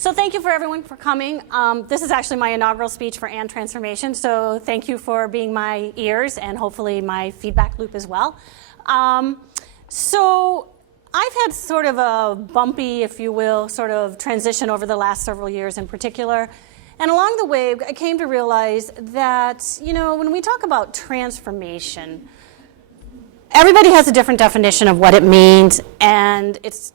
So thank you for everyone for coming. This is actually my inaugural speech for And Transformation, so thank you for being my ears and hopefully my feedback loop as well. So I've had sort of a bumpy, if you will, sort of transition over the last several years in particular. And along the way, I came to realize that, you know, when we talk about transformation, everybody has a different definition of what it means, and it's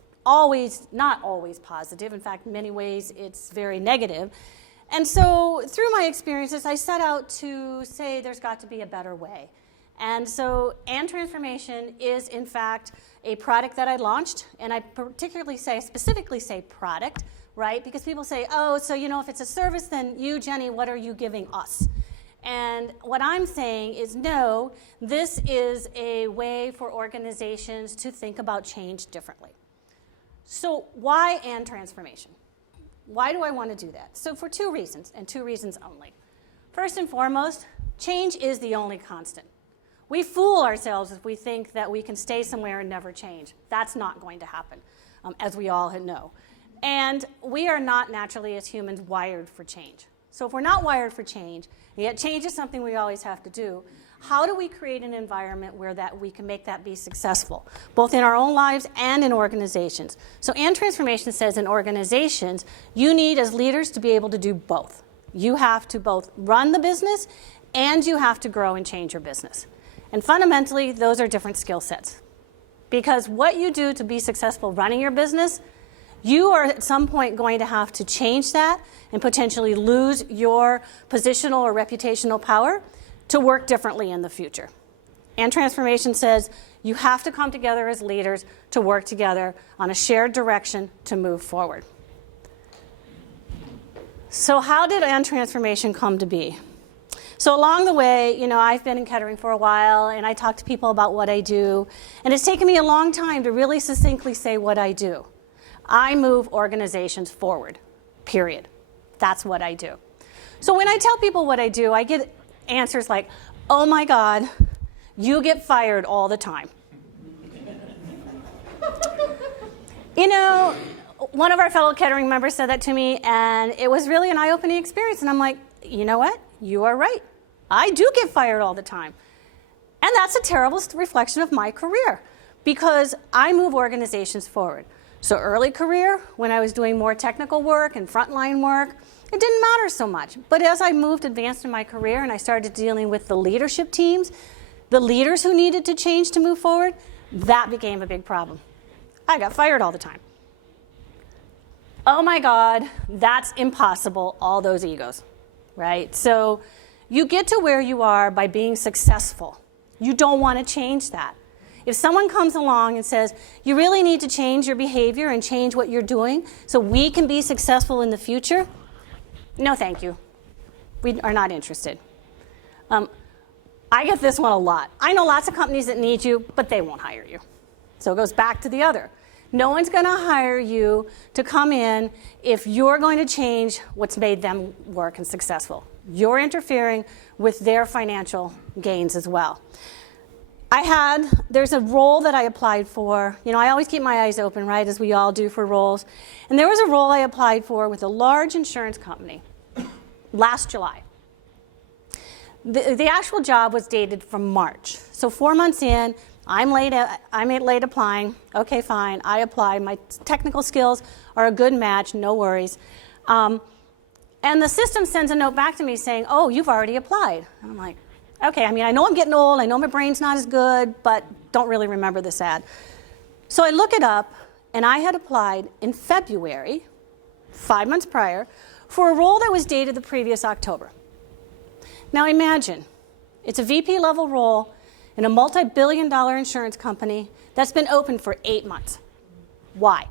not always positive. In fact, in many ways, it's very negative. And so through my experiences, I set out to say there's got to be a better way. And so And Transformation is, in fact, a product that I launched. And I specifically say product, right? Because people say, oh, so, you know, if it's a service, then you, Jenny, what are you giving us? And what I'm saying is, no, this is a way for organizations to think about change differently. So why And Transformation? Why do I want to do that? So for two reasons, and two reasons only. First and foremost, change is the only constant. We fool ourselves if we think that we can stay somewhere and never change. That's not going to happen, as we all know. And we are not naturally, as humans, wired for change. So if we're not wired for change, and yet change is something we always have to do, how do we create an environment where we can make that be successful, both in our own lives and in organizations? So And Transformation says in organizations, you need as leaders to be able to do both. You have to both run the business and you have to grow and change your business. And fundamentally, those are different skill sets. Because what you do to be successful running your business, you are at some point going to have to change that and potentially lose your positional or reputational power to work differently in the future. And Transformation says you have to come together as leaders to work together on a shared direction to move forward. So how did And Transformation come to be? So along the way, you know, I've been in Kettering for a while, and I talk to people about what I do, and it's taken me a long time to really succinctly say what I do. I move organizations forward, period. That's what I do. So when I tell people what I do, I get answers like, oh my God, you get fired all the time. You know, one of our fellow Kettering members said that to me, and it was really an eye-opening experience. And I'm like, you know what? You are right. I do get fired all the time. And that's a terrible reflection of my career because I move organizations forward. So early career, when I was doing more technical work and frontline work, it didn't matter so much. But as I advanced in my career and I started dealing with the leadership teams, the leaders who needed to change to move forward, that became a big problem. I got fired all the time. Oh my God, that's impossible, all those egos, right? So you get to where you are by being successful. You don't want to change that. If someone comes along and says, you really need to change your behavior and change what you're doing so we can be successful in the future, no, thank you. We are not interested. I get this one a lot. I know lots of companies that need you, but they won't hire you. So it goes back to the other. No one's going to hire you to come in if you're going to change what's made them work and successful. You're interfering with their financial gains as well. There's a role that I applied for. You know, I always keep my eyes open, right, as we all do for roles. And there was a role I applied for with a large insurance company last July. The actual job was dated from March. So 4 months in, I'm late applying. Okay, fine, I apply. My technical skills are a good match, no worries. And the system sends a note back to me saying, oh, you've already applied. And I'm like, okay, I mean, I know I'm getting old, I know my brain's not as good, but don't really remember this ad. So I look it up, and I had applied in February, 5 months prior, for a role that was dated the previous October. Now imagine, it's a VP level role in a multi-billion-dollar insurance company that's been open for 8 months. Why?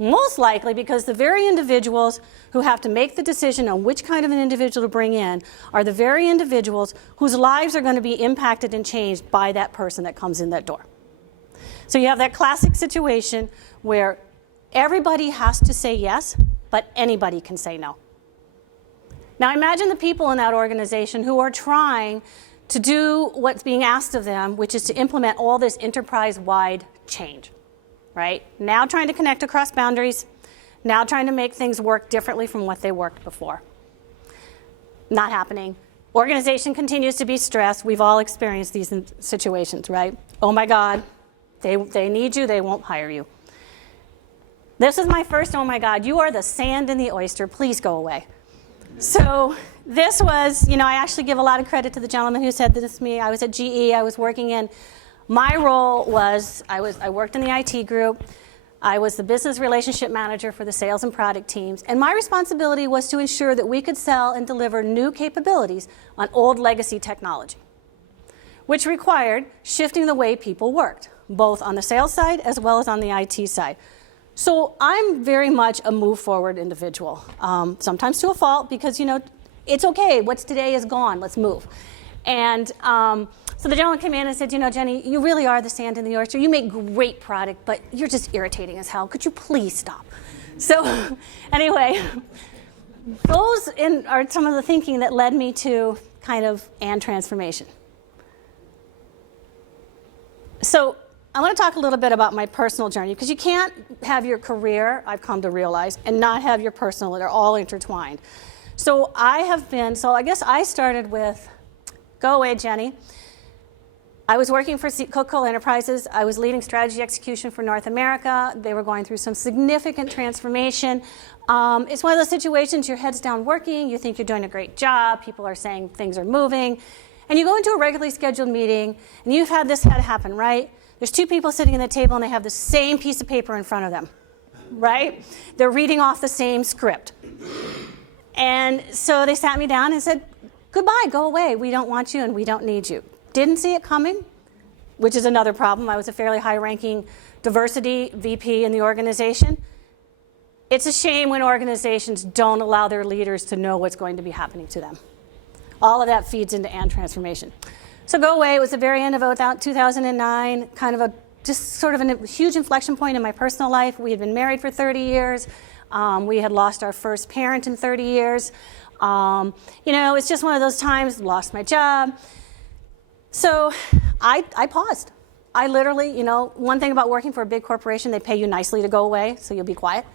Most likely because the very individuals who have to make the decision on which kind of an individual to bring in are the very individuals whose lives are going to be impacted and changed by that person that comes in that door. So you have that classic situation where everybody has to say yes, but anybody can say no. Now imagine the people in that organization who are trying to do what's being asked of them, which is to implement all this enterprise-wide change. Right? Now trying to connect across boundaries, now trying to make things work differently from what they worked before. Not happening. Organization continues to be stressed. We've all experienced these situations, right? Oh my God, they need you, they won't hire you. This is my first, oh my God, you are the sand in the oyster, please go away. So this was, I actually give a lot of credit to the gentleman who said this to me. I was at GE, I was working in, my role was, I worked in the IT group, I was the business relationship manager for the sales and product teams, and my responsibility was to ensure that we could sell and deliver new capabilities on old legacy technology, which required shifting the way people worked, both on the sales side as well as on the IT side. So I'm very much a move forward individual, sometimes to a fault because, it's okay, what's today is gone, let's move. And so the gentleman came in and said, Jenny, you really are the sand in the oyster. You make great product, but you're just irritating as hell. Could you please stop? So anyway, those are some of the thinking that led me to kind of and transformation. So I want to talk a little bit about my personal journey, because you can't have your career, I've come to realize, and not have your personal. They're all intertwined. So I guess I started with, go away, Jenny. I was working for Coca-Cola Enterprises. I was leading strategy execution for North America. They were going through some significant transformation. It's one of those situations, your head's down working, you think you're doing a great job, people are saying things are moving, and you go into a regularly scheduled meeting, and you've had this happen, right? There's two people sitting at the table, and they have the same piece of paper in front of them, right? They're reading off the same script. And so they sat me down and said, goodbye, go away. We don't want you, and we don't need you. Didn't see it coming, which is another problem. I was a fairly high-ranking diversity VP in the organization. It's a shame when organizations don't allow their leaders to know what's going to be happening to them. All of that feeds into and transformation. So go away. It was the very end of 2009, kind of just sort of a huge inflection point in my personal life. We had been married for 30 years. We had lost our first parent in 30 years. It's just one of those times, lost my job. So I paused. I literally, one thing about working for a big corporation, they pay you nicely to go away, so you'll be quiet.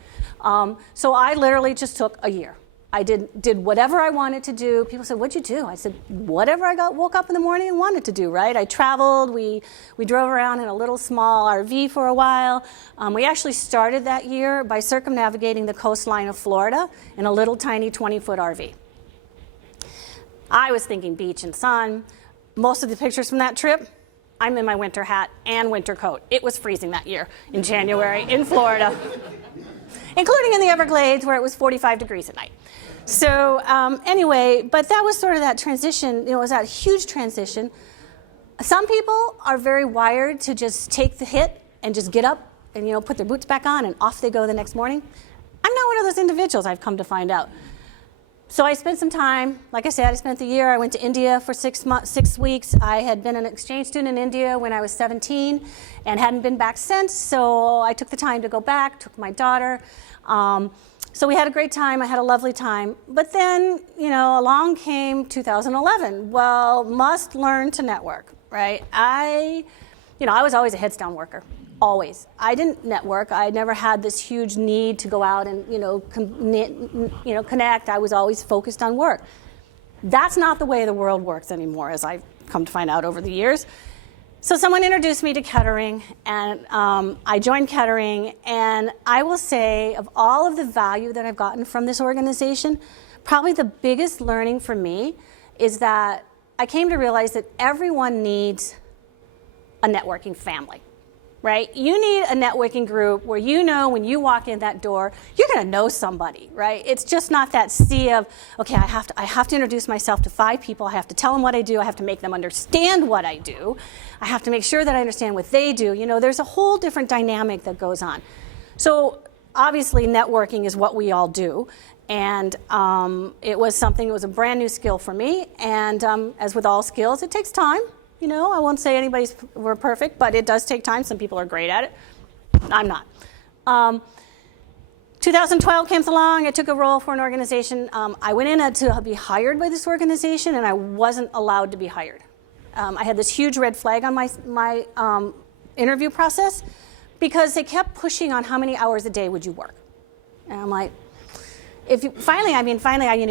So I literally just took a year. I did whatever I wanted to do. People said, what'd you do? I said, whatever woke up in the morning and wanted to do, right? I traveled. We drove around in a little small RV for a while. We actually started that year by circumnavigating the coastline of Florida in a little tiny 20-foot RV. I was thinking beach and sun. Most of the pictures from that trip, I'm in my winter hat and winter coat. It was freezing that year in January in Florida, including in the Everglades where it was 45 degrees at night. So anyway, but that was sort of that transition, it was that huge transition. Some people are very wired to just take the hit and just get up and put their boots back on and off they go the next morning. I'm not one of those individuals, I've come to find out. So I spent some time, like I said, I spent the year, I went to India for 6 weeks. I had been an exchange student in India when I was 17 and hadn't been back since, so I took the time to go back, took my daughter. So we had a great time, I had a lovely time. But then, along came 2011. Well, must learn to network, right? I was always a heads down worker. Always. I didn't network. I never had this huge need to go out and, connect. I was always focused on work. That's not the way the world works anymore, as I've come to find out over the years. So someone introduced me to Kettering, and I joined Kettering, and I will say, of all of the value that I've gotten from this organization, probably the biggest learning for me is that I came to realize that everyone needs a networking family. Right? You need a networking group where when you walk in that door, you're going to know somebody, right? It's just not that sea of, okay, I have to introduce myself to 5 people. I have to tell them what I do. I have to make them understand what I do. I have to make sure that I understand what they do. There's a whole different dynamic that goes on. So obviously networking is what we all do. And it was a brand new skill for me. And as with all skills, it takes time. I won't say we're perfect, but it does take time. Some people are great at it. I'm not. 2012 came along. I took a role for an organization. I went in to be hired by this organization, and I wasn't allowed to be hired. I had this huge red flag on my interview process because they kept pushing on how many hours a day would you work. And I'm like, finally,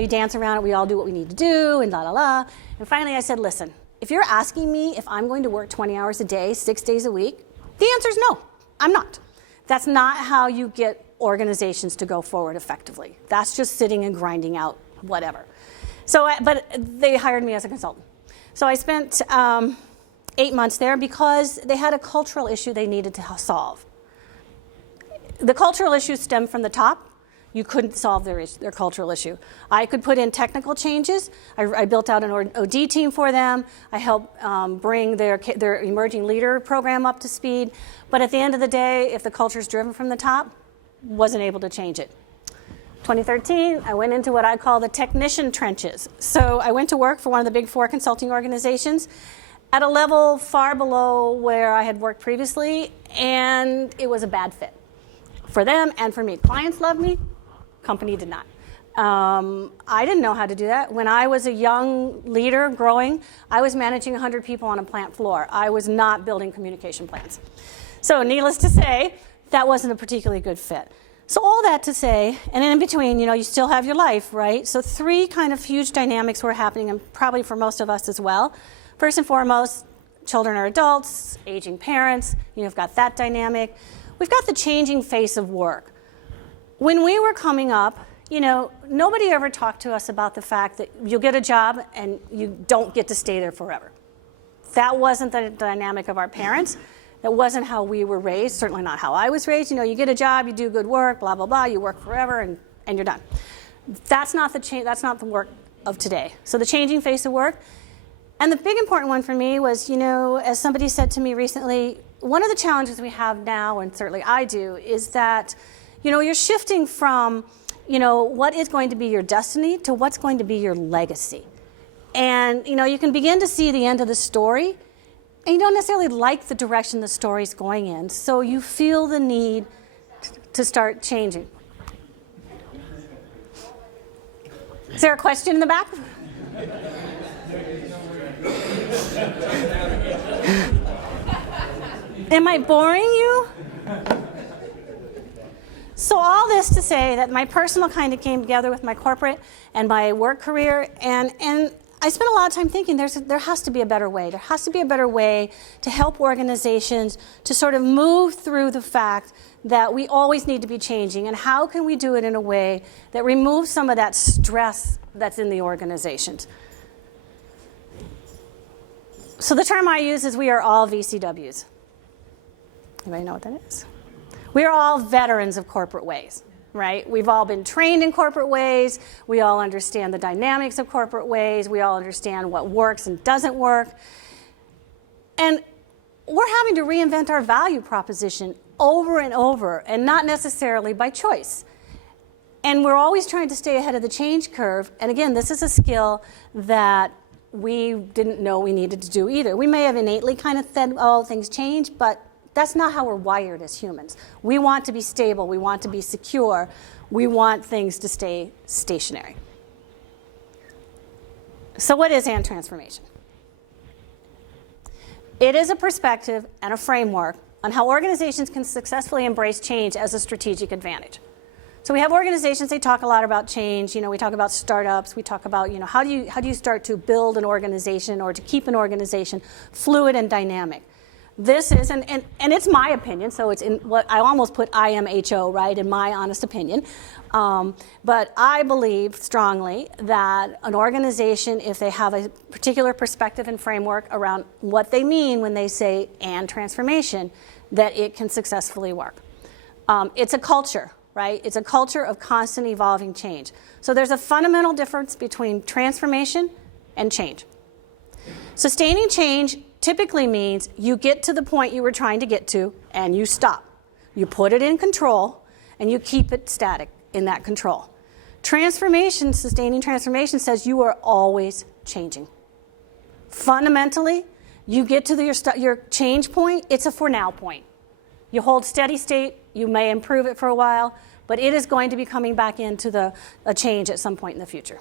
you dance around it, we all do what we need to do, and la la la. And finally I said, listen, if you're asking me if I'm going to work 20 hours a day, 6 days a week, the answer is no, I'm not. That's not how you get organizations to go forward effectively. That's just sitting and grinding out whatever. But they hired me as a consultant. So I spent 8 months there because they had a cultural issue they needed to solve. The cultural issue stemmed from the top. You couldn't solve their cultural issue. I could put in technical changes. I built out an OD team for them. I helped bring their emerging leader program up to speed. But at the end of the day, if the culture is driven from the top, wasn't able to change it. 2013, I went into what I call the technician trenches. So I went to work for one of the big 4 consulting organizations at a level far below where I had worked previously, and it was a bad fit for them and for me. Clients loved me. Company did not. I didn't know how to do that. When I was a young leader growing, I was managing 100 people on a plant floor. I was not building communication plans. So needless to say, that wasn't a particularly good fit. So all that to say, and then in between, you still have your life, right? So 3 kind of huge dynamics were happening, and probably for most of us as well. First and foremost, children are adults, aging parents, you've got that dynamic. We've got the changing face of work. When we were coming up, nobody ever talked to us about the fact that you'll get a job and you don't get to stay there forever. That wasn't the dynamic of our parents. That wasn't how we were raised, certainly not how I was raised. You get a job, you do good work, blah, blah, blah, you work forever, and you're done. That's not the work of today. So the changing face of work. And the big important one for me was, as somebody said to me recently, one of the challenges we have now, and certainly I do, is that you're shifting from, what is going to be your destiny to what's going to be your legacy. And, you can begin to see the end of the story, and you don't necessarily like the direction the story's going in, so you feel the need to start changing. Is there a question in the back? Am I boring you? So all this to say that my personal kind of came together with my corporate and my work career, and I spent a lot of time thinking there has to be a better way. There has to be a better way to help organizations to sort of move through the fact that we always need to be changing, and how can we do it in a way that removes some of that stress that's in the organizations. So the term I use is we are all VCWs. Anybody know what that is? We are all veterans of corporate ways, right? We've all been trained in corporate ways. We all understand the dynamics of corporate ways. We all understand what works and doesn't work. And we're having to reinvent our value proposition over and over, and not necessarily by choice. And we're always trying to stay ahead of the change curve. And again, this is a skill that we didn't know we needed to do either. We may have innately kind of said, oh, things change, but that's not how we're wired as humans. We want to be stable. We want to be secure. We want things to stay stationary. So what is AND transformation? It is a perspective and a framework on how organizations can successfully embrace change as a strategic advantage. So we have organizations, they talk a lot about change. We talk about startups. We talk about, how do you start to build an organization or to keep an organization fluid and dynamic? This is, and it's my opinion, so it's in what I almost put IMHO, right, in my honest opinion. But I believe strongly that an organization, if they have a particular perspective and framework around what they mean when they say "and transformation," that it can successfully work. It's a culture, right? It's a culture of constant evolving change. So there's a fundamental difference between transformation and change. Sustaining change typically means you get to the point you were trying to get to and you stop. You put it in control and you keep it static in that control. Transformation, sustaining transformation, says you are always changing. Fundamentally, you get to your change point, it's a for now point. You hold steady state, you may improve it for a while, but it is going to be coming back into a change at some point in the future.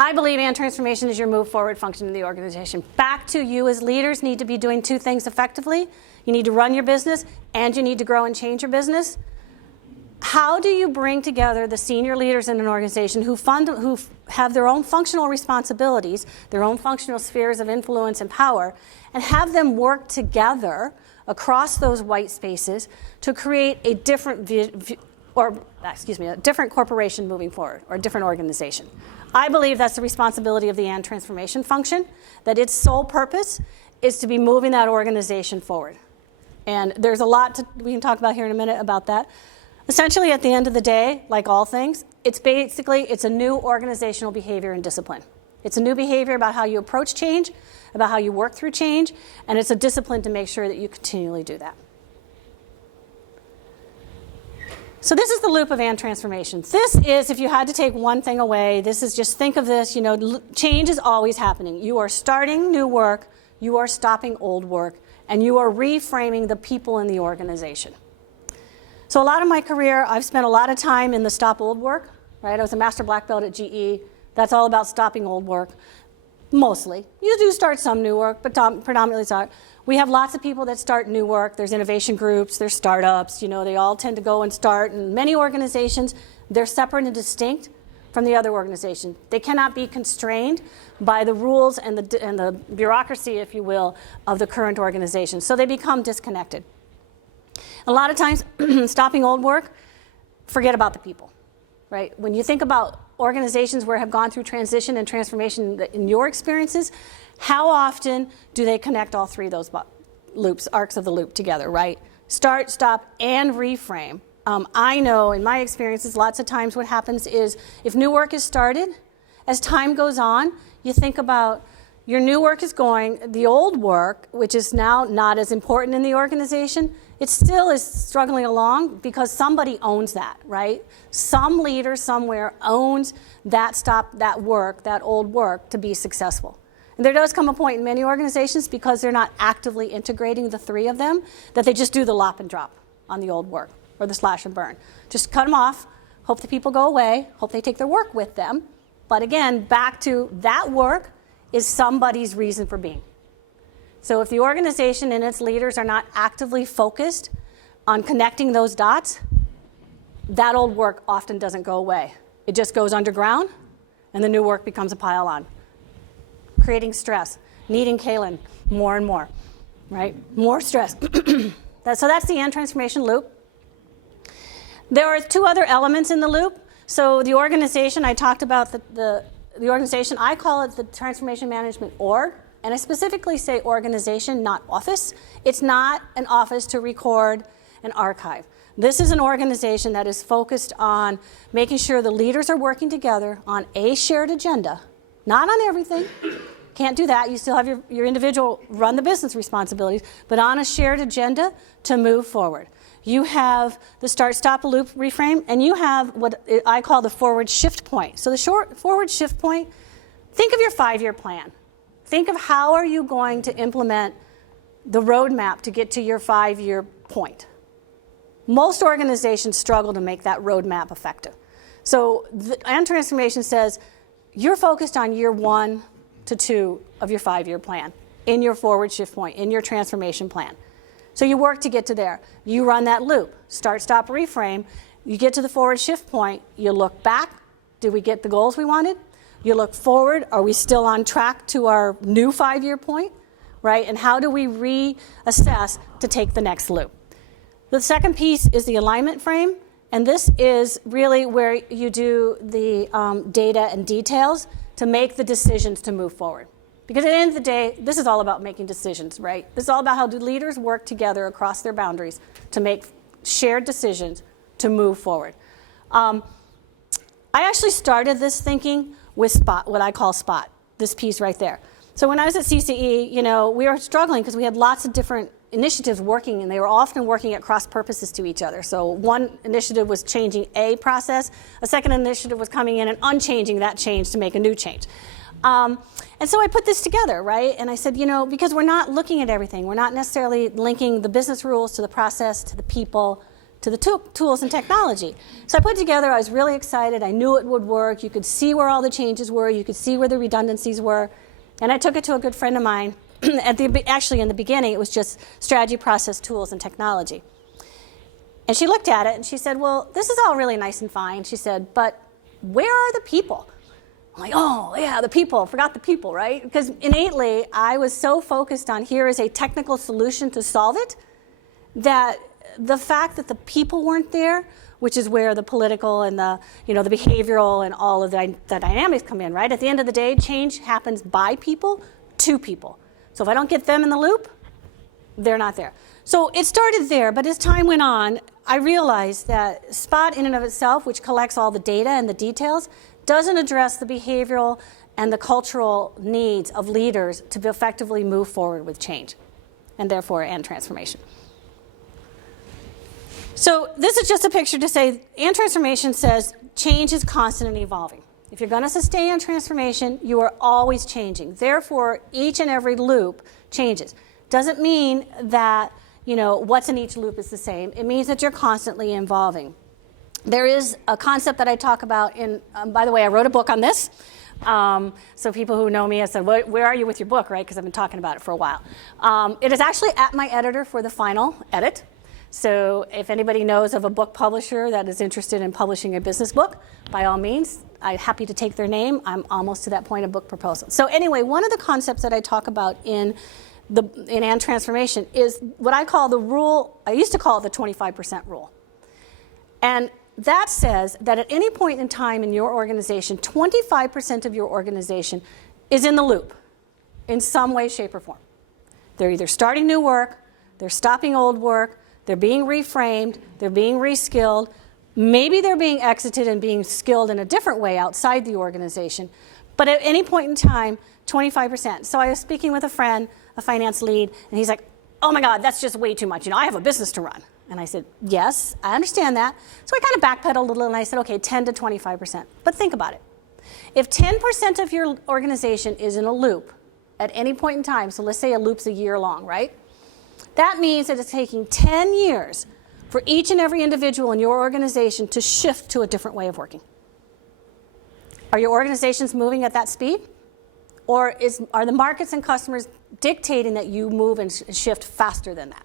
I believe and transformation is your move forward function in the organization. Back to you as leaders need to be doing two things effectively. You need to run your business and you need to grow and change your business. How do you bring together the senior leaders in an organization who have their own functional responsibilities, their own functional spheres of influence and power, and have them work together across those white spaces to create a different a different corporation moving forward, or a different organization? I believe that's the responsibility of the and transformation function, that its sole purpose is to be moving that organization forward. And there's a lot we can talk about here in a minute about that. Essentially, at the end of the day, like all things, it's a new organizational behavior and discipline. It's a new behavior about how you approach change, about how you work through change, and it's a discipline to make sure that you continually do that. So this is the loop of and transformation. This is, if you had to take one thing away, this is just think of this, change is always happening. You are starting new work, you are stopping old work, and you are reframing the people in the organization. So a lot of my career, I've spent a lot of time in the stop old work, right? I was a master black belt at GE. That's all about stopping old work, mostly. You do start some new work, but predominantly start. We have lots of people that start new work. There's innovation groups, there's startups, they all tend to go and start. And many organizations, they're separate and distinct from the other organization. They cannot be constrained by the rules and the bureaucracy, if you will, of the current organization. So they become disconnected. A lot of times, stopping old work, forget about the people, right? When you think about organizations where have gone through transition and transformation in your experiences, how often do they connect all three of those arcs of the loop together, right? Start, stop, and reframe. I know in my experiences, lots of times what happens is if new work is started, as time goes on, you think about your new work is going, the old work, which is now not as important in the organization, it still is struggling along because somebody owns that, right? Some leader somewhere owns that work, that old work, to be successful. And there does come a point in many organizations, because they're not actively integrating the three of them, that they just do the lop and drop on the old work, or the slash and burn. Just cut them off, hope the people go away, hope they take their work with them. But again, back to that work is somebody's reason for being. So if the organization and its leaders are not actively focused on connecting those dots, that old work often doesn't go away. It just goes underground, and the new work becomes a pile on, creating stress, needing Kalen more and more, right? More stress. So that's the and transformation loop. There are two other elements in the loop. So the organization, I talked about the organization, I call it the transformation management org. And I specifically say organization, not office. It's not an office to record and archive. This is an organization that is focused on making sure the leaders are working together on a shared agenda. Not on everything. Can't do that. You still have your individual run the business responsibilities, but on a shared agenda to move forward. You have the start, stop, loop, reframe, and you have what I call the forward shift point. So the forward shift point, think of your 5-year plan. Think of how are you going to implement the roadmap to get to your 5-year point. Most organizations struggle to make that roadmap effective. So and transformation says you're focused on year 1 to 2 of your 5-year plan in your forward shift point, in your transformation plan. So you work to get to there. You run that loop, start, stop, reframe. You get to the forward shift point. You look back. Did we get the goals we wanted? You look forward. Are we still on track to our new 5-year point, right? And how do we reassess to take the next loop? The second piece is the alignment frame. And this is really where you do the data and details to make the decisions to move forward. Because at the end of the day, this is all about making decisions, right? This is all about how do leaders work together across their boundaries to make shared decisions to move forward. I actually started this thinking with SPOT, what I call SPOT, this piece right there. So when I was at CCE, we were struggling because we had lots of different initiatives working, and they were often working at cross purposes to each other. So one initiative was changing a process, a second initiative was coming in and unchanging that change to make a new change. And so I put this together, right? And I said, because we're not looking at everything. We're not necessarily linking the business rules to the process, to the people, to the tools and technology. So I put together, I was really excited, I knew it would work, you could see where all the changes were, you could see where the redundancies were, and I took it to a good friend of mine. Actually, in the beginning, it was just strategy, process, tools, and technology. And she looked at it and she said, well, this is all really nice and fine. She said, but where are the people? I'm like, oh, yeah, the people. Forgot the people, right? Because innately, I was so focused on here is a technical solution to solve it, that the fact that the people weren't there, which is where the political and the behavioral and all of the dynamics come in, right? At the end of the day, change happens by people to people. So if I don't get them in the loop, they're not there. So it started there, but as time went on, I realized that Spot in and of itself, which collects all the data and the details, doesn't address the behavioral and the cultural needs of leaders to effectively move forward with change and therefore and transformation. So this is just a picture to say, and transformation says change is constant and evolving. If you're going to sustain transformation, you are always changing. Therefore, each and every loop changes. Doesn't mean that what's in each loop is the same. It means that you're constantly evolving. There is a concept that I talk about in, by the way, I wrote a book on this. So people who know me, I said, where are you with your book, right? Because I've been talking about it for a while. It is actually at my editor for the final edit. So if anybody knows of a book publisher that is interested in publishing a business book, by all means, I'm happy to take their name. I'm almost to that point of book proposal. So anyway, one of the concepts that I talk about in and transformation is what I call the rule, I used to call it the 25% rule. And that says that at any point in time in your organization, 25% of your organization is in the loop in some way, shape, or form. They're either starting new work, they're stopping old work, they're being reframed, they're being reskilled, maybe they're being exited and being skilled in a different way outside the organization. But at any point in time, 25%. So I was speaking with a friend, a finance lead, and he's like, oh my God, that's just way too much. I have a business to run. And I said, yes, I understand that. So I kind of backpedaled a little and I said, okay, 10 to 25%. But think about it. If 10% of your organization is in a loop at any point in time, so let's say a loop's a year long, right? That means that it's taking 10 years for each and every individual in your organization to shift to a different way of working. Are your organizations moving at that speed? Or are the markets and customers dictating that you move and shift faster than that?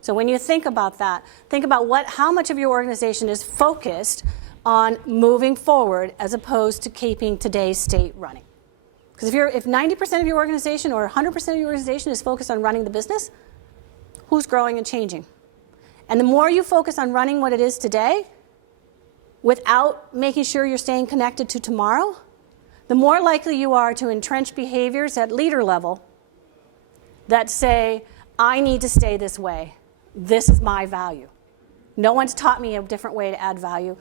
So when you think about that, think about how much of your organization is focused on moving forward as opposed to keeping today's state running. Because if 90% of your organization or 100% of your organization is focused on running the business, who's growing and changing? And the more you focus on running what it is today without making sure you're staying connected to tomorrow, the more likely you are to entrench behaviors at leader level that say, I need to stay this way. This is my value. No one's taught me a different way to add value.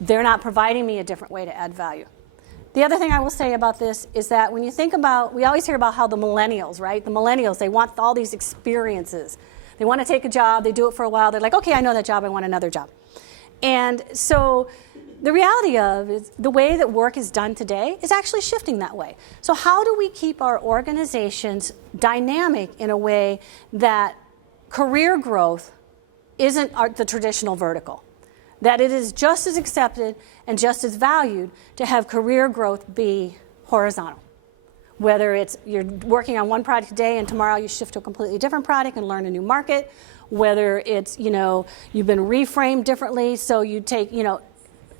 They're not providing me a different way to add value. The other thing I will say about this is that when you think about, we always hear about how the millennials, right? The millennials, they want all these experiences. They want to take a job, they do it for a while, they're like, okay, I know that job, I want another job. And so the reality of is the way that work is done today is actually shifting that way. So how do we keep our organizations dynamic in a way that career growth isn't the traditional vertical? That it is just as accepted and just as valued to have career growth be horizontal. Whether it's you're working on one product today and tomorrow you shift to a completely different product and learn a new market. Whether it's, you've been reframed differently, so you take,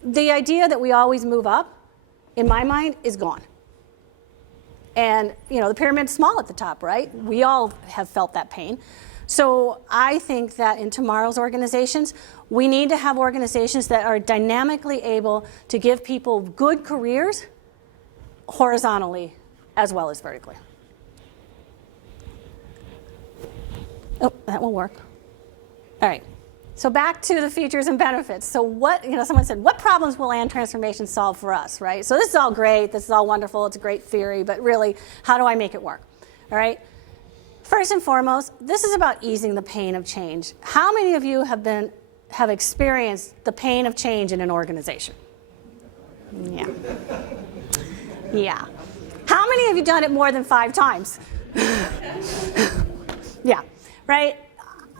the idea that we always move up, in my mind, is gone. And, the pyramid's small at the top, right? We all have felt that pain. So I think that in tomorrow's organizations, we need to have organizations that are dynamically able to give people good careers horizontally as well as vertically. Oh, that will work. All right. So back to the features and benefits. So someone said, what problems will land transformation solve for us, right? So this is all great. This is all wonderful. It's a great theory. But really, how do I make it work? All right. First and foremost, this is about easing the pain of change. How many of you have experienced the pain of change in an organization? Yeah. Yeah. How many of you done it more than 5 times? Yeah, right?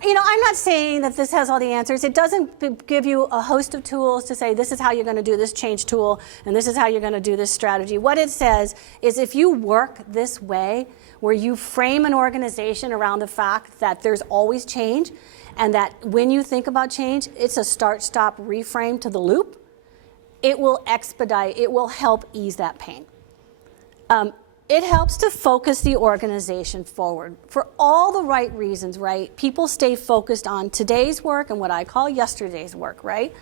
I'm not saying that this has all the answers. It doesn't give you a host of tools to say this is how you're going to do this change tool and this is how you're going to do this strategy. What it says is if you work this way, where you frame an organization around the fact that there's always change and that when you think about change, it's a start-stop reframe to the loop, it will expedite, it will help ease that pain. It helps to focus the organization forward for all the right reasons, right? People stay focused on today's work and what I call yesterday's work, right?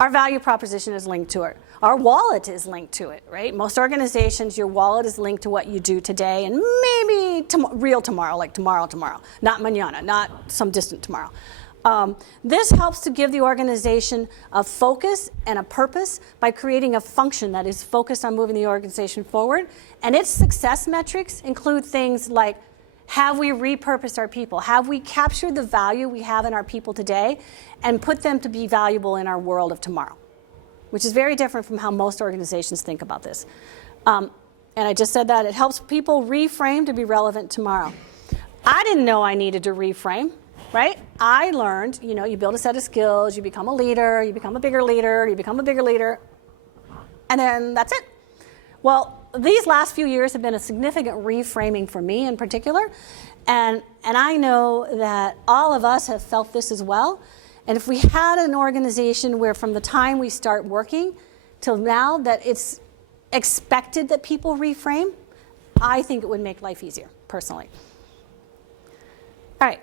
Our value proposition is linked to it. Our wallet is linked to it, right? Most organizations, your wallet is linked to what you do today and maybe real tomorrow, like tomorrow, not mañana, not some distant tomorrow. This helps to give the organization a focus and a purpose by creating a function that is focused on moving the organization forward. And its success metrics include things like, have we repurposed our people? Have we captured the value we have in our people today and put them to be valuable in our world of tomorrow? Which is very different from how most organizations think about this. And I just said that it helps people reframe to be relevant tomorrow. I didn't know I needed to reframe. Right? I learned, you build a set of skills, you become a leader, you become a bigger leader, you become a bigger leader, and then that's it. Well, these last few years have been a significant reframing for me in particular, and I know that all of us have felt this as well. And if we had an organization where from the time we start working till now that it's expected that people reframe, I think it would make life easier, personally. All right.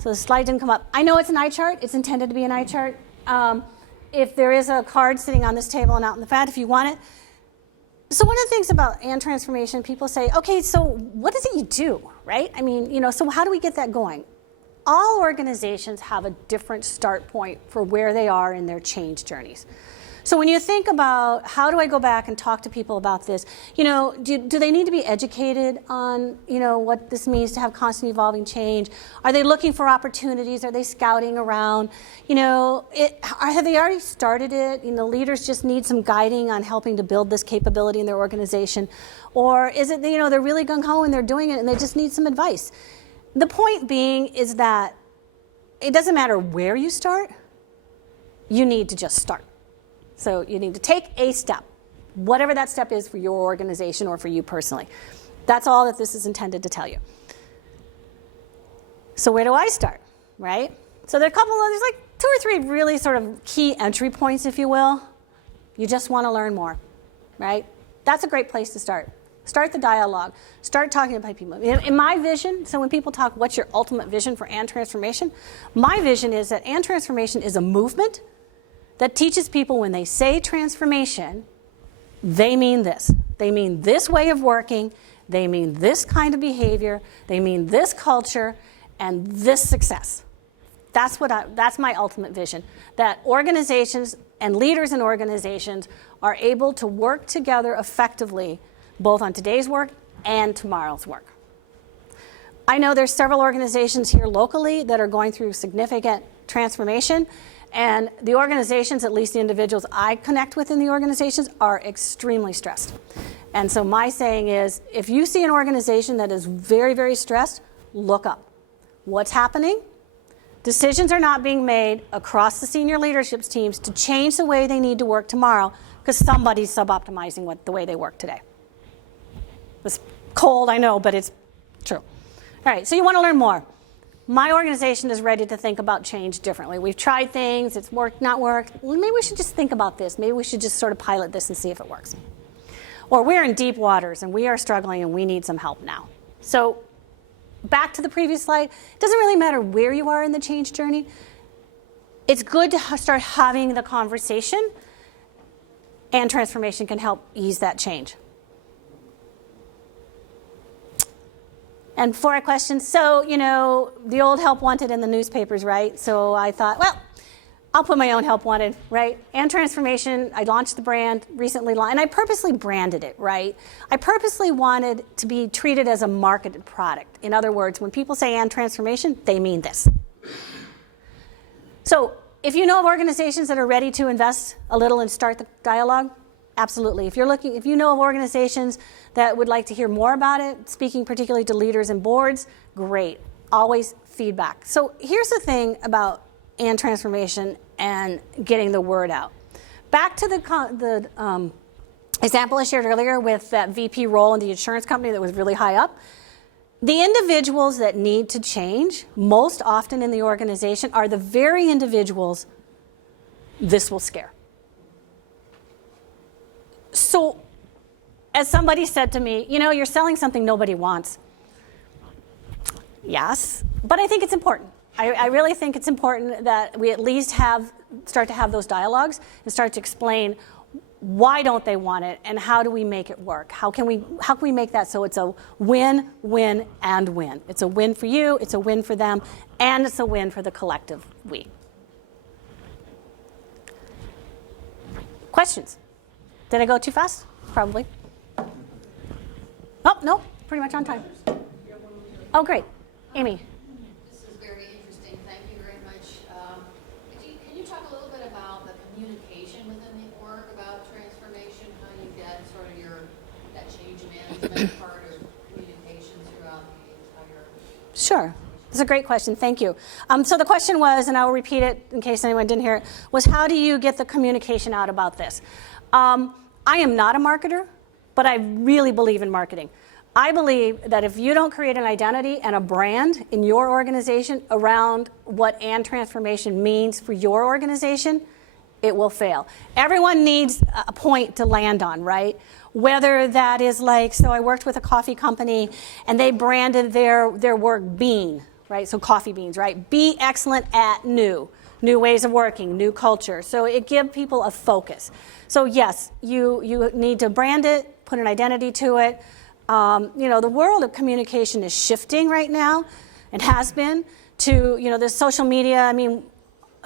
So the slide didn't come up. I know it's an eye chart. It's intended to be an eye chart. If there is a card sitting on this table and out in the front, if you want it. So one of the things about and transformation, people say, okay, so what is it you do, right? So how do we get that going? All organizations have a different start point for where they are in their change journeys. So when you think about how do I go back and talk to people about this, do they need to be educated on, what this means to have constant evolving change? Are they looking for opportunities? Are they scouting around? Have they already started it? Leaders just need some guiding on helping to build this capability in their organization. Or is it, they're really gung-ho and they're doing it and they just need some advice? The point being is that it doesn't matter where you start, you need to just start. So you need to take a step, whatever that step is for your organization or for you personally. That's all that this is intended to tell you. So where do I start, right? So there's like 2 or 3 really sort of key entry points, if you will. You just want to learn more, right? That's a great place to start. Start the dialogue. Start talking about people. In my vision, so when people talk, what's your ultimate vision for and transformation? My vision is that and transformation is a movement that teaches people when they say transformation, they mean this. They mean this way of working, they mean this kind of behavior, they mean this culture, and this success. That's my ultimate vision, that organizations and leaders in organizations are able to work together effectively, both on today's work and tomorrow's work. I know there's several organizations here locally that are going through significant transformation. And the organizations, at least the individuals I connect with in the organizations, are extremely stressed. And so my saying is, if you see an organization that is very, very stressed, look up. What's happening? Decisions are not being made across the senior leadership teams to change the way they need to work tomorrow because somebody's sub-optimizing the way they work today. It's cold, I know, but it's true. All right, so you want to learn more. My organization is ready to think about change differently. We've tried things, it's worked, not worked. Well, maybe we should just think about this. Maybe we should just sort of pilot this and see if it works. Or we're in deep waters and we are struggling and we need some help now. So back to the previous slide, it doesn't really matter where you are in the change journey. It's good to start having the conversation, and transformation can help ease that change. And for a question, so, the old help wanted in the newspapers, right? So I thought, well, I'll put my own help wanted, right? And transformation, I launched the brand recently, and I purposely branded it, right? I purposely wanted to be treated as a marketed product. In other words, when people say and transformation, they mean this. So if you know of organizations that are ready to invest a little and start the dialogue, absolutely. If you know of organizations that would like to hear more about it, speaking particularly to leaders and boards, great. always feedback. So here's the thing about and transformation and getting the word out. Back to the example I shared earlier with that VP role in the insurance company that was really high up. The individuals that need to change most often in the organization are the very individuals this will scare. So, as somebody said to me, you know, you're selling something nobody wants. Yes, but I think it's important. I really think it's important that we at least start to have those dialogues and start to explain why don't they want it and how do we make it work? How can we make that so it's a win, win, and win? It's a win for you, it's a win for them, and it's a win for the collective we. Questions? Did I go too fast? Probably. Oh, no, pretty much on time. Oh, great. Amy. This is very interesting. Thank you very much. Can you talk a little bit about the communication within the org about transformation, how you get sort of that change management part of communication throughout the entire... Sure. That's a great question. Thank you. So the question was, and I will repeat it in case anyone didn't hear it, was how do you get the communication out about this? I am not a marketer, but I really believe in marketing. I believe that if you don't create an identity and a brand in your organization around what and transformation means for your organization, it will fail. Everyone needs a point to land on, right? Whether that is like, so I worked with a coffee company and they branded their work bean, right? So coffee beans, right? Be excellent at new ways of working, new culture. So it gives people a focus. So yes, you need to brand it, put an identity to it. The world of communication is shifting right now, and has been, to, the social media. I mean,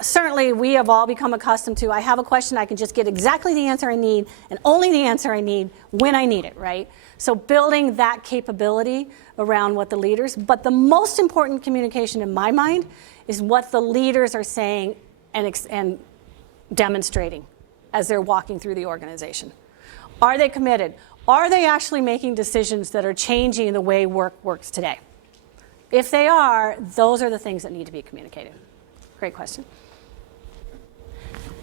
certainly we have all become accustomed to, I have a question, I can just get exactly the answer I need, and only the answer I need when I need it, right? So building that capability around what the leaders, but the most important communication in my mind is what the leaders are saying and demonstrating as they're walking through the organization. Are they committed? Are they actually making decisions that are changing the way work works today? If they are, those are the things that need to be communicated. Great question.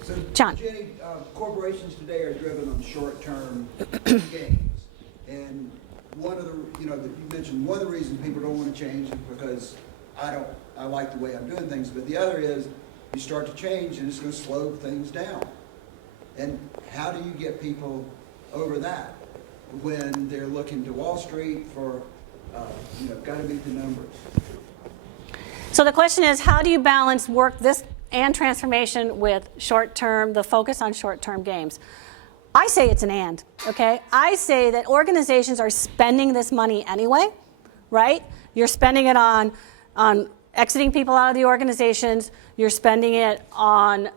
So, John. Jenny, corporations today are driven on short-term gains. And one of the, you mentioned one of the reasons people don't want to change is because I like the way I'm doing things. But the other is you start to change and it's going to slow things down. And how do you get people over that when they're looking to Wall Street for, got to meet the numbers? So the question is, how do you balance work this and transformation with short-term, the focus on short-term gains? I say it's an and, okay? I say that organizations are spending this money anyway, right? You're spending it on exiting people out of the organizations. You're spending it on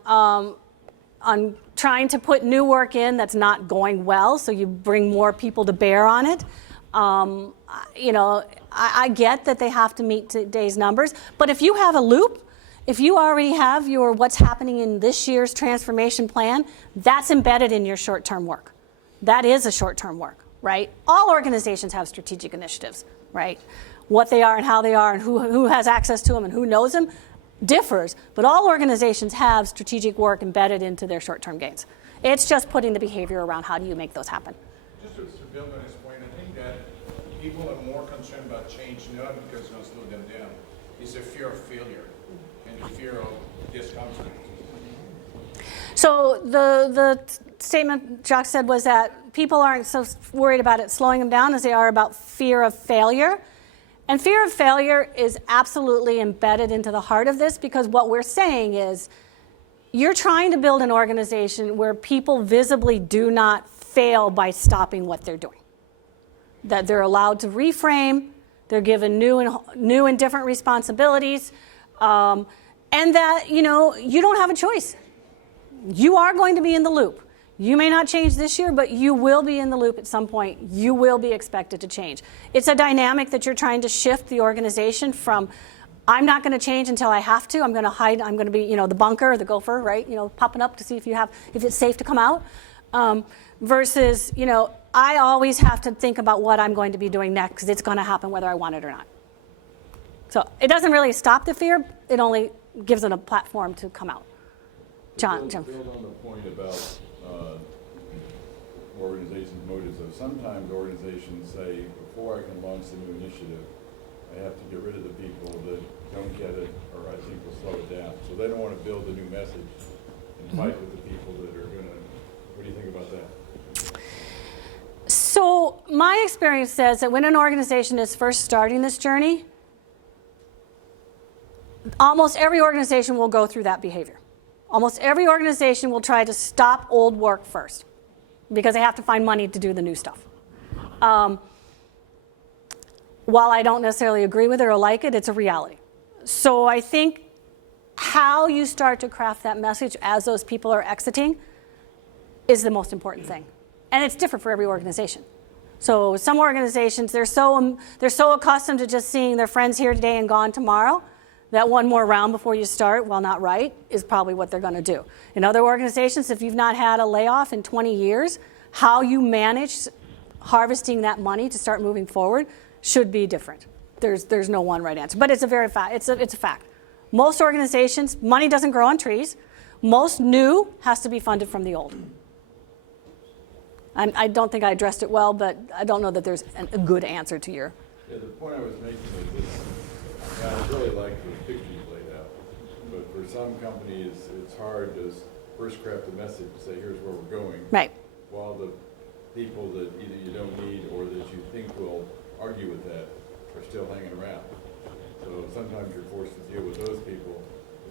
trying to put new work in that's not going well, so you bring more people to bear on it. I get that they have to meet today's numbers, but if you have a loop, if you already have your what's happening in this year's transformation plan, that's embedded in your short-term work. That is a short-term work, right? All organizations have strategic initiatives, right? What they are and how they are and who has access to them and who knows them differs, but all organizations have strategic work embedded into their short-term gains. It's just putting the behavior around how do you make those happen. Just to build on his point, I think that people are more concerned about change not because it's going to slow them down. It's a fear of failure and the fear of discomfort. So the statement Jacques said was that people aren't so worried about it slowing them down as they are about fear of failure. And fear of failure is absolutely embedded into the heart of this, because what we're saying is you're trying to build an organization where people visibly do not fail by stopping what they're doing. That they're allowed to reframe, they're given new and different responsibilities, and that you don't have a choice. You are going to be in the loop. You may not change this year, but you will be in the loop at some point. You will be expected to change. It's a dynamic that you're trying to shift the organization from, I'm not going to change until I have to. I'm going to hide. I'm going to be, the bunker, the gopher, right? Popping up to see if it's safe to come out. Versus, I always have to think about what I'm going to be doing next because it's going to happen whether I want it or not. So it doesn't really stop the fear. It only gives it a platform to come out. John. Build on the point about organizations' motives. So sometimes organizations say, before I can launch the new initiative, I have to get rid of the people that don't get it, or I think will slow it down. So they don't want to build a new message and fight with the people that are going to. What do you think about that? So my experience says that when an organization is first starting this journey, almost every organization will go through that behavior. Almost every organization will try to stop old work first because they have to find money to do the new stuff. While I don't necessarily agree with it or like it, it's a reality. So I think how you start to craft that message as those people are exiting is the most important thing. And it's different for every organization. So some organizations, they're so accustomed to just seeing their friends here today and gone tomorrow that one more round before you start, while not right, is probably what they're going to do. In other organizations, if you've not had a layoff in 20 years, how you manage harvesting that money to start moving forward should be different. There's no one right answer, but it's a fact. Most organizations, money doesn't grow on trees. Most new has to be funded from the old. I don't think I addressed it well, but I don't know that there's a good answer to your. Yeah, the point I was making is this. I really like the picture you laid out, but for some companies, it's hard to first craft a message and say, here's where we're going. Right. While the people that either you don't need or that you think will argue with that are still hanging around. So sometimes you're forced to deal with those people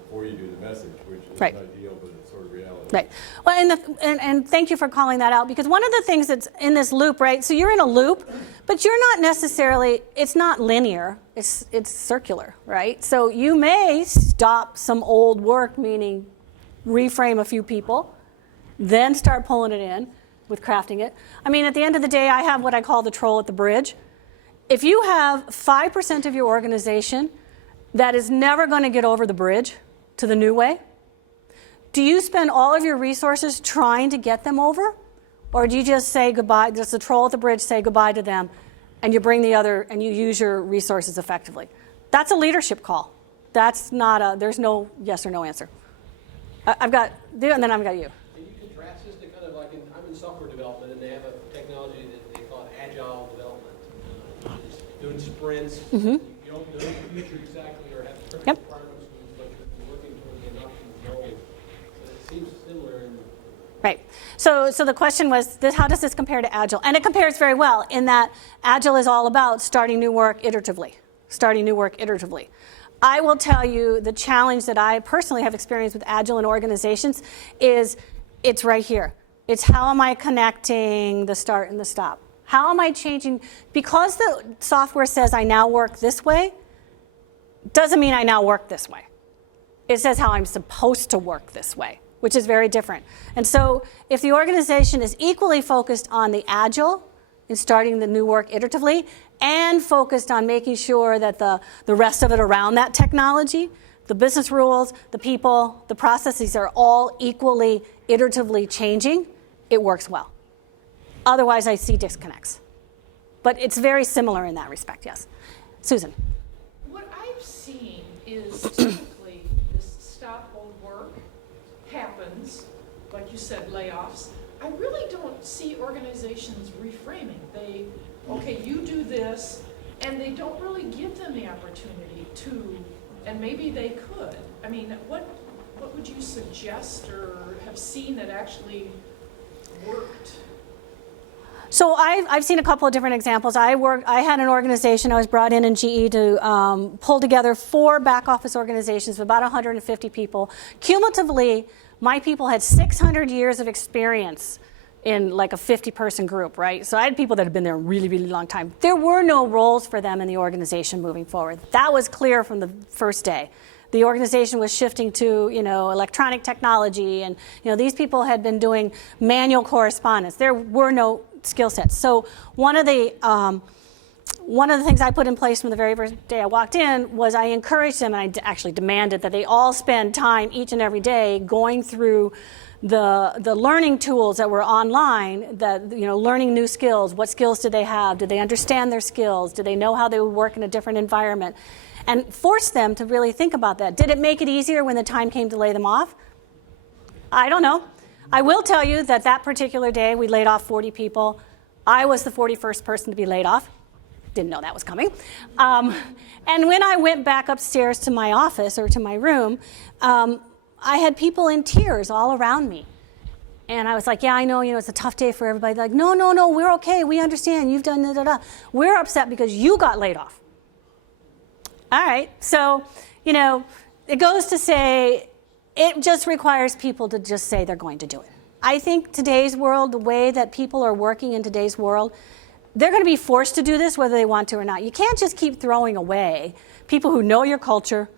before you do the message, which is right. not ideal, but it's sort of reality. Right. Well, and thank you for calling that out, because one of the things that's in this loop, right? So you're in a loop, but you're not necessarily, it's not linear, it's circular, right? So you may stop some old work, meaning reframe a few people, then start pulling it in with crafting it. I mean, at the end of the day, I have what I call the troll at the bridge. If you have 5% of your organization that is never going to get over the bridge to the new way, do you spend all of your resources trying to get them over? Or do you just say goodbye, just the troll at the bridge, say goodbye to them, and you bring the other, and you use your resources effectively? That's a leadership call. That's not there's no yes or no answer. I've got, and then I've got you. Can you contrast this to kind of like, I'm in software development, and they have a technology that they call agile development. Doing sprints. Mm-hmm. You don't know the future exactly or have certain requirements, but you're working toward the adoption goal. So it seems similar. Right. So the question was, how does this compare to Agile? And it compares very well in that Agile is all about starting new work iteratively. I will tell you the challenge that I personally have experienced with Agile in organizations is it's right here. It's how am I connecting the start and the stop? How am I changing? Because the software says I now work this way, doesn't mean I now work this way. It says how I'm supposed to work this way, which is very different. And so if the organization is equally focused on the Agile in starting the new work iteratively and focused on making sure that the rest of it around that technology, the business rules, the people, the processes are all equally iteratively changing, it works well. Otherwise, I see disconnects. But it's very similar in that respect, yes. Susan. What I've seen is typically this stop old work happens, like you said, layoffs. I really don't see organizations reframing. Okay, you do this, and they don't really give them the opportunity to, and maybe they could. I mean, what would you suggest or have seen that actually worked? So I've seen a couple of different examples. I had an organization, I was brought in GE to pull together 4 back office organizations of about 150 people. Cumulatively, my people had 600 years of experience in like a 50-person group, right? So I had people that had been there a really, really long time. There were no roles for them in the organization moving forward. That was clear from the first day. The organization was shifting to, electronic technology, and, these people had been doing manual correspondence. There were no skill sets. So one of the things I put in place from the very first day I walked in was I encouraged them, and I actually demanded that they all spend time each and every day going through the learning tools that were online, that, you know, learning new skills. What skills did they have? Did they understand their skills? Did they know how they would work in a different environment? And force them to really think about that. Did it make it easier when the time came to lay them off? I don't know. I will tell you that that particular day we laid off 40 people. I was the 41st person to be laid off. Didn't know that was coming. And when I went back upstairs to my office or to my room, I had people in tears all around me. And I was like, yeah, I know, it's a tough day for everybody. They're like, no, we're okay. We understand. You've done da-da-da. We're upset because you got laid off. All right. So, it goes to say it just requires people to just say they're going to do it. I think today's world, the way that people are working in today's world, they're going to be forced to do this whether they want to or not. You can't just keep throwing away people who know your culture,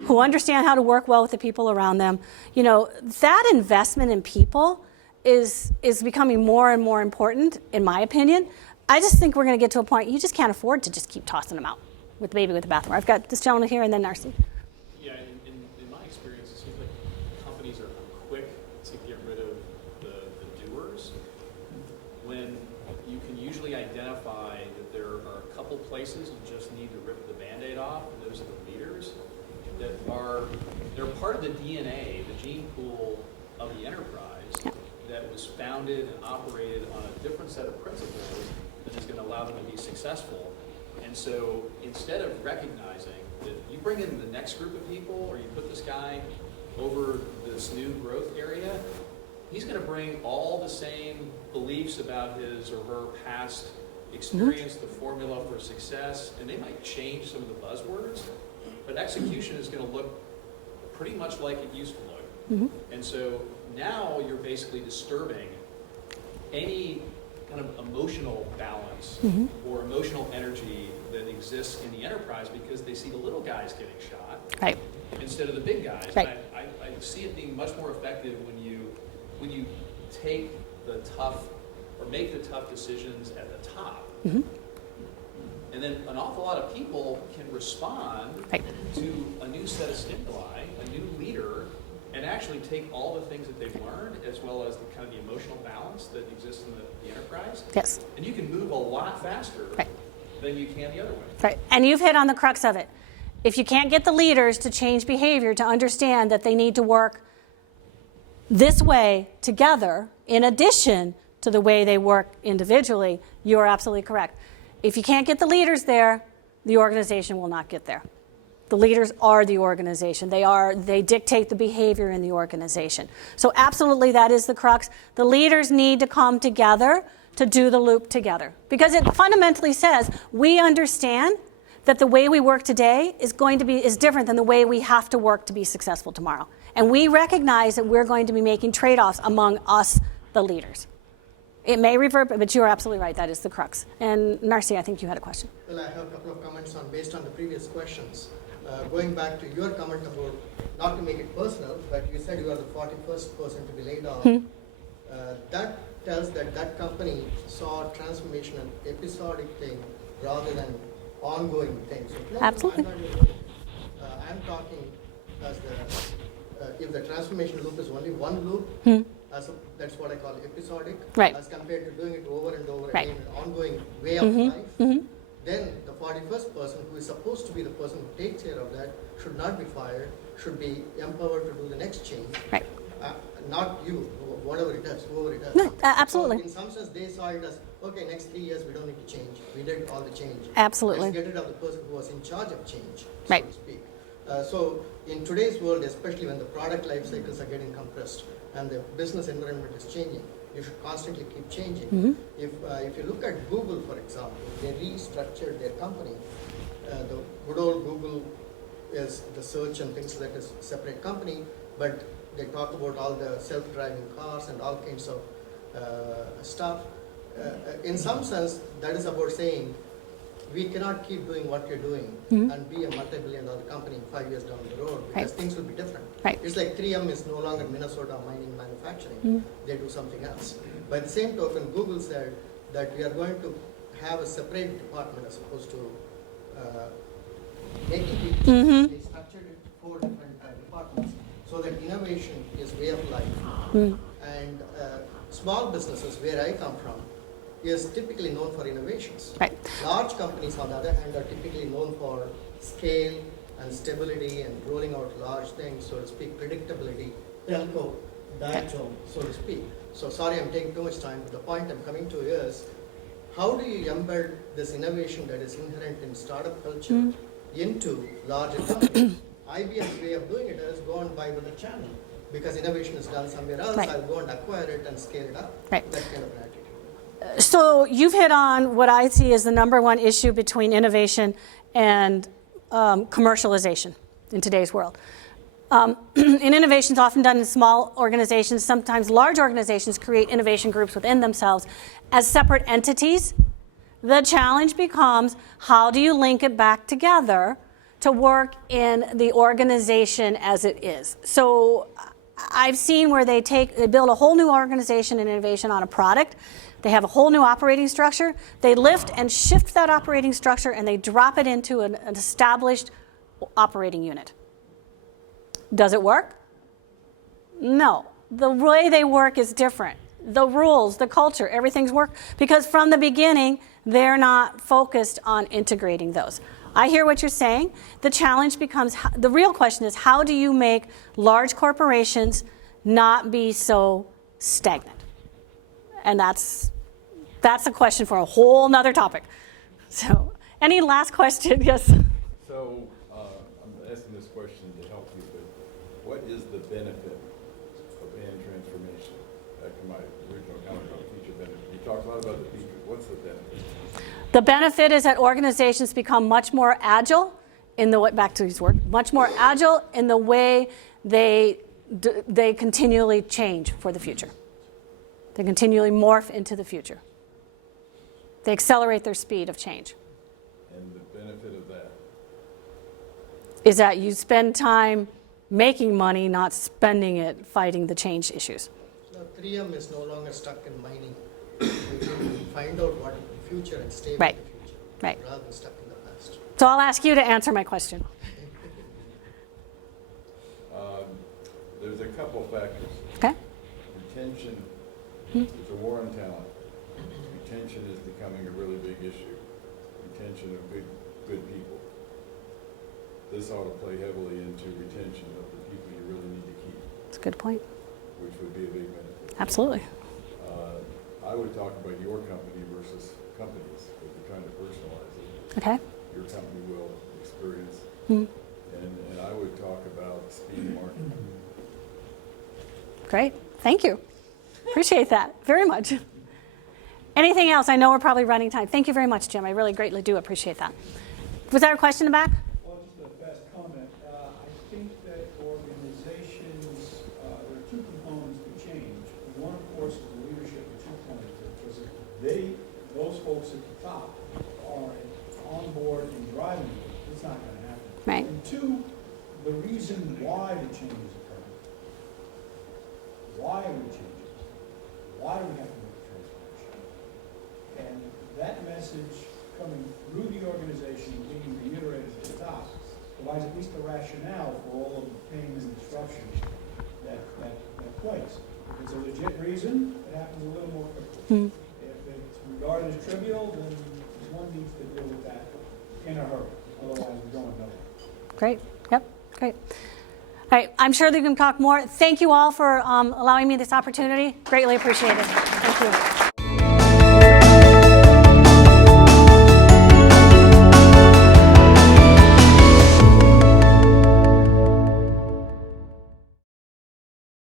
who understand how to work well with the people around them. That investment in people is becoming more and more important, in my opinion. I just think we're going to get to a point you just can't afford to just keep tossing them out with the baby with the bathwater. I've got this gentleman here and then Narcy. Yeah, in my experience, it seems like companies are quick to get rid of the doers when you can usually identify that there are a couple places you just need to rip the Band-Aid off, and those are the leaders they're part of the DNA, the gene pool of the enterprise that was founded and operated on a different set of principles that is going to allow them to be successful. And so instead of recognizing that you bring in the next group of people or you put this guy over this new growth area, he's going to bring all the same beliefs about his or her past experience, the formula for success, and they might change some of the buzzwords, but execution is going to look pretty much like it used to look. And so now you're basically disturbing any kind of emotional balance or emotional energy that exists in the enterprise because they see the little guys getting shot instead of the big guys. Right. And I see it being much more effective when you take the tough or make the tough decisions at the top. And then an awful lot of people can respond to a new set of stimuli, a new leader, and actually take all the things that they've learned as well as the kind of the emotional balance that exists in the enterprise. Yes. And you can move a lot faster than you can the other way. Right. And you've hit on the crux of it. If you can't get the leaders to change behavior, to understand that they need to work this way together, in addition to the way they work individually, you're absolutely correct. If you can't get the leaders there, the organization will not get there. The leaders are the organization. They dictate the behavior in the organization. So absolutely that is the crux. The leaders need to come together to do the loop together. Because it fundamentally says we understand that the way we work today is different than the way we have to work to be successful tomorrow. And we recognize that we're going to be making trade-offs among us, the leaders. It may revert, but you are absolutely right. That is the crux. And Narcy, I think you had a question. Well, I have a couple of comments based on the previous questions. Going back to your comment about, not to make it personal, but you said you are the 41st person to be laid off. That tells that company saw transformation an episodic thing rather than ongoing thing. So absolutely. I'm talking as if the transformation loop is only one loop, that's what I call episodic, as compared to doing it over and over again, an ongoing way of life. Then the 41st person, who is supposed to be the person who takes care of that, should not be fired, should be empowered to do the next change. Not you, whatever it is, whoever it is. No, absolutely. So in some sense, they saw it as, okay, next 3 years we don't need to change. We did all the change. Absolutely. Let's get rid of the person who was in charge of change, so to speak. So in today's world, especially when the product life cycles are getting compressed and the business environment is changing, you should constantly keep changing. If you look at Google, for example, they restructured their company. The good old Google is the search and things like a separate company, but they talk about all the self-driving cars and all kinds of stuff. In some sense, that is about saying, we cannot keep doing what you're doing and be a multi-billion-dollar company 5 years down the road because things will be different. It's like 3M is no longer Minnesota mining manufacturing. They do something else. By the same token, Google said that we are going to have a separate department as opposed to making people. They structured it 4 different departments. so that innovation is way of life. And small businesses, where I come from, is typically known for innovations. Right. Large companies, on the other hand, are typically known for scale and stability and rolling out large things, so to speak, predictability, telco, diatom, so to speak. So sorry I'm taking too much time, but the point I'm coming to is, how do you embed this innovation that is inherent in startup culture into larger companies? IBM's way of doing it is go and buy with the channel, because innovation is done somewhere else. Right. I'll go and acquire it and scale it up. Right. That kind of an attitude. So you've hit on what I see as the number one issue between innovation and commercialization in today's world. And innovation is often done in small organizations. Sometimes large organizations create innovation groups within themselves as separate entities. The challenge becomes, how do you link it back together to work in the organization as it is? So I've seen where they build a whole new organization and innovation on a product. They have a whole new operating structure. They lift and shift that operating structure and they drop it into an established operating unit. Does it work? No. The way they work is different. The rules, the culture, everything's work, because from the beginning, they're not focused on integrating those. I hear what you're saying. The challenge becomes, the real question is, how do you make large corporations not be so stagnant? And that's a question for a whole nother topic. So, any last question? Yes? So, I'm asking this question to help you, but what is the benefit of and transformation? Back to my original comment about feature benefit. You talked a lot about the feature. What's the benefit? The benefit is that organizations become much more agile in the way, back to these words, much more agile in the way they continually change for the future. They continually morph into the future. They accelerate their speed of change. And the benefit of that? Is that you spend time making money, not spending it fighting the change issues. So 3M is no longer stuck in mining. We can find out what is the future and stay Right. with the future, Right. rather than stuck in the past. So I'll ask you to answer my question. There's a couple factors. Okay? Retention, there's a war on talent. Retention is becoming a really big issue. Retention of good people. This ought to play heavily into retention of the people you really need to keep, That's a good point. which would be a big benefit. Absolutely. I would talk about your company versus companies, if you're trying to personalize it. Okay? Your company will experience. Mhm. And I would talk about speed of market. Great. Thank you. Appreciate that very much. Anything else? I know we're probably running time. Thank you very much, Jim. I really greatly do appreciate that. Was there a question in the back? Well, just a fast comment. I think that organizations, there are two components to change. One, of course, is the leadership of 2.0, because if those folks at the top are on board and driving it, it's not going to happen. Right. And two, the reason why the change is occurring. Why are we changing? Why do we have to make a transformation? And that message coming through the organization, being reiterated at the top, provides at least a rationale for all of the pain and disruption that plays. If it's a legit reason, it happens a little more quickly. If it's regarded as trivial, then one needs to deal with that in a hurry. Otherwise, we're going nowhere. Great. Yep. Great. All right. I'm sure they can talk more. Thank you all for allowing me this opportunity. Greatly appreciate it. Thank you.